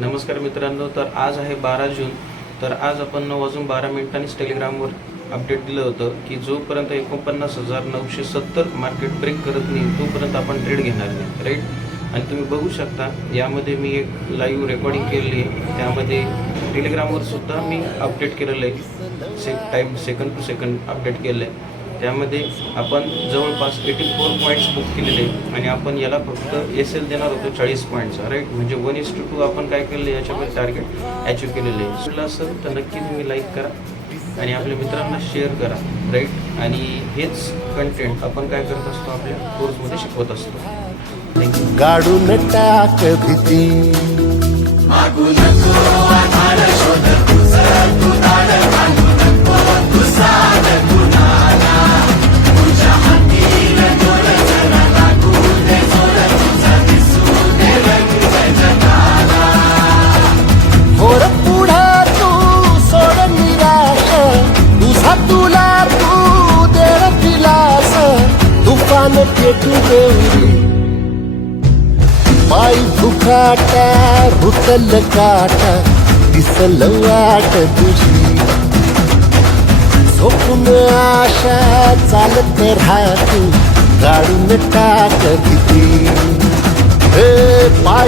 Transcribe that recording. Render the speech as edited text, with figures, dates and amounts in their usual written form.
नमस्कार मित्रांनो, तर आज आहे 12 जून. तर आज आपण 9:12 टेलिग्रामवर अपडेट दिलं होतं की जोपर्यंत 49,970 मार्केट ब्रेक करत नाही तोपर्यंत आपण ट्रेड घेणार नाही, राईट. आणि तुम्ही बघू शकता यामध्ये मी एक लाईव्ह रेकॉर्डिंग केलेली आहे. त्यामध्ये टेलिग्रामवर सुद्धा मी अपडेट केलेलं आहे, सेकंड टू सेकंड अपडेट केलं आहे. त्यामध्ये आपण जवळपास 84 पॉईंट्स बुक केलेले आणि आपण याला फक्त SL देणार होतो 40 पॉईंटचा, राईट. म्हणजे 1:2 आपण काय केलं याच्यामध्ये टार्गेट अचीव केलेलं आहे. सुटलं असेल तर नक्की तुम्ही लाईक करा आणि आपल्या मित्रांना शेअर करा, राईट. आणि हेच कंटेंट आपण काय करत असतो, आपल्या कोर्समध्ये शिकवत असतो. थँक्यू. गाडून टाक भीती मागू नको आधार शोध तुझं तू दाड बांधू नको तुझा गुन्हाला तुझ्या हातीन जोर जरा लागू दे जोर तुझा दिसू दे रंग जगाला होर पुढे तू सोड निराश तुझा तुला तू दे दिलास तुफान पेटू देऊरी पाय भुकाटा रुतल काटा दिसल वाट तुझी झोपून आशा चालत राहतो गाडून टाक भीती पाय